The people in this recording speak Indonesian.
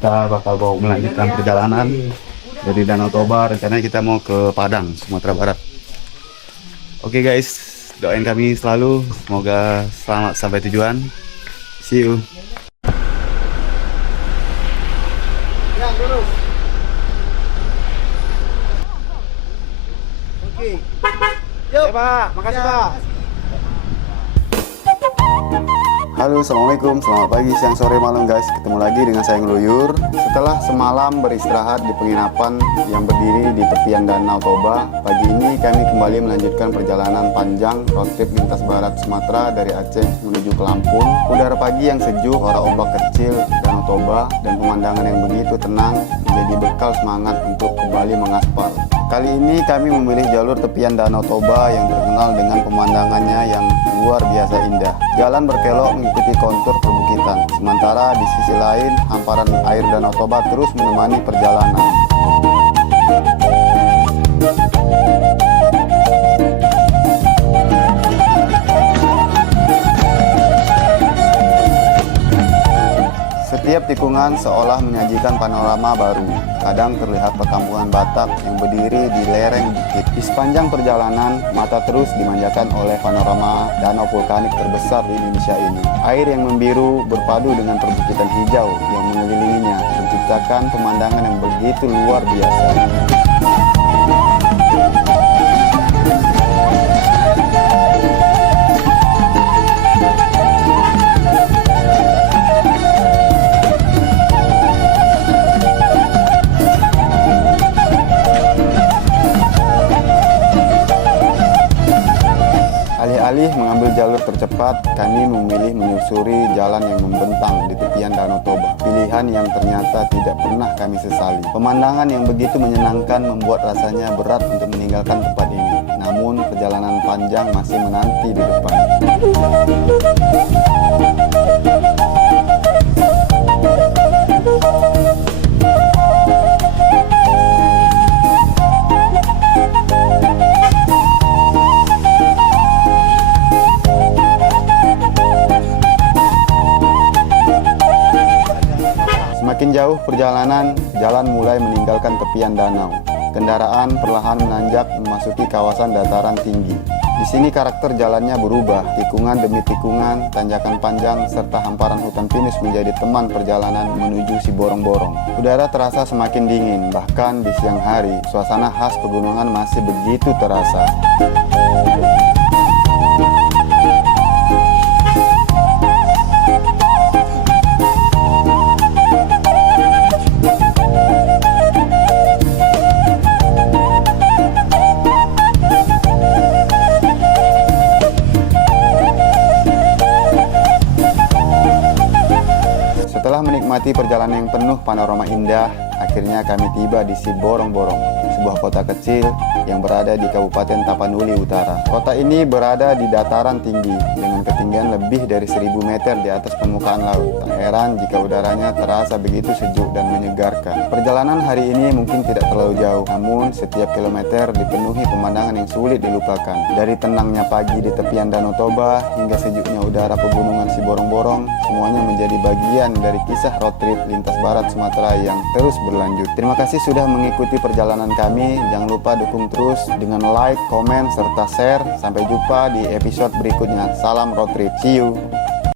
Kita bakal melanjutkan perjalanan dari Danau Toba. Rencananya kita mau ke Padang, Sumatera Barat. Oke guys, doain kami selalu. Semoga selamat sampai tujuan. See you. Ya, terus. Oke. Yuk, Pak. Makasih, Pak. Halo, assalamualaikum, selamat pagi, siang, sore, malam guys. Ketemu lagi dengan saya Ngeluyur. Setelah semalam beristirahat di penginapan yang berdiri di tepian Danau Toba, pagi ini kami kembali melanjutkan perjalanan panjang road trip lintas barat Sumatera dari Aceh menuju ke Lampung. Udara pagi yang sejuk, suara ombak kecil Danau Toba, dan pemandangan yang begitu tenang menjadi bekal semangat untuk kembali mengaspal. Kali ini kami memilih jalur tepian Danau Toba yang terkenal dengan pemandangannya yang luar biasa indah. Jalan berkelok mengikuti kontur perbukitan, sementara di sisi lain hamparan air Danau Toba terus menemani perjalanan. Setiap tikungan seolah menyajikan panorama baru. Kadang terlihat perkampungan Batak yang berdiri di lereng bukit. Di sepanjang perjalanan, mata terus dimanjakan oleh panorama danau vulkanik terbesar di Indonesia ini. Air yang membiru berpadu dengan perbukitan hijau yang mengelilinginya, menciptakan pemandangan yang begitu luar biasa. Alih-alih mengambil jalur tercepat, kami memilih menyusuri jalan yang membentang di tepian Danau Toba. Pilihan yang ternyata tidak pernah kami sesali. Pemandangan yang begitu menyenangkan membuat rasanya berat untuk meninggalkan tempat ini. Namun perjalanan panjang masih menanti di depan. Semakin jauh perjalanan, jalan mulai meninggalkan tepian danau. Kendaraan perlahan menanjak memasuki kawasan dataran tinggi. Di sini karakter jalannya berubah, tikungan demi tikungan, tanjakan panjang, serta hamparan hutan pinus menjadi teman perjalanan menuju si Borong-Borong. Udara terasa semakin dingin, bahkan di siang hari, suasana khas pegunungan masih begitu terasa. Setelah menikmati perjalanan yang penuh panorama indah, akhirnya kami tiba di si Borong-Borong, sebuah kota kecil yang berada di Kabupaten Tapanuli Utara. Kota ini berada di dataran tinggi dengan ketinggian lebih dari 1000 meter di atas permukaan laut. Tak heran jika udaranya terasa begitu sejuk dan menyegarkan. Perjalanan hari ini mungkin tidak terlalu jauh, namun setiap kilometer dipenuhi pemandangan yang sulit dilupakan. Dari tenangnya pagi di tepian Danau Toba hingga sejuknya udara pegunungan si Borong-Borong, semuanya menjadi bagian dari kisah road trip lintas barat Sumatera yang terus berlanjut. Terima kasih sudah mengikuti perjalanan kami. Jangan lupa dukung terus dengan like, komen, serta share. Sampai jumpa di episode berikutnya. Salam road trip. See you.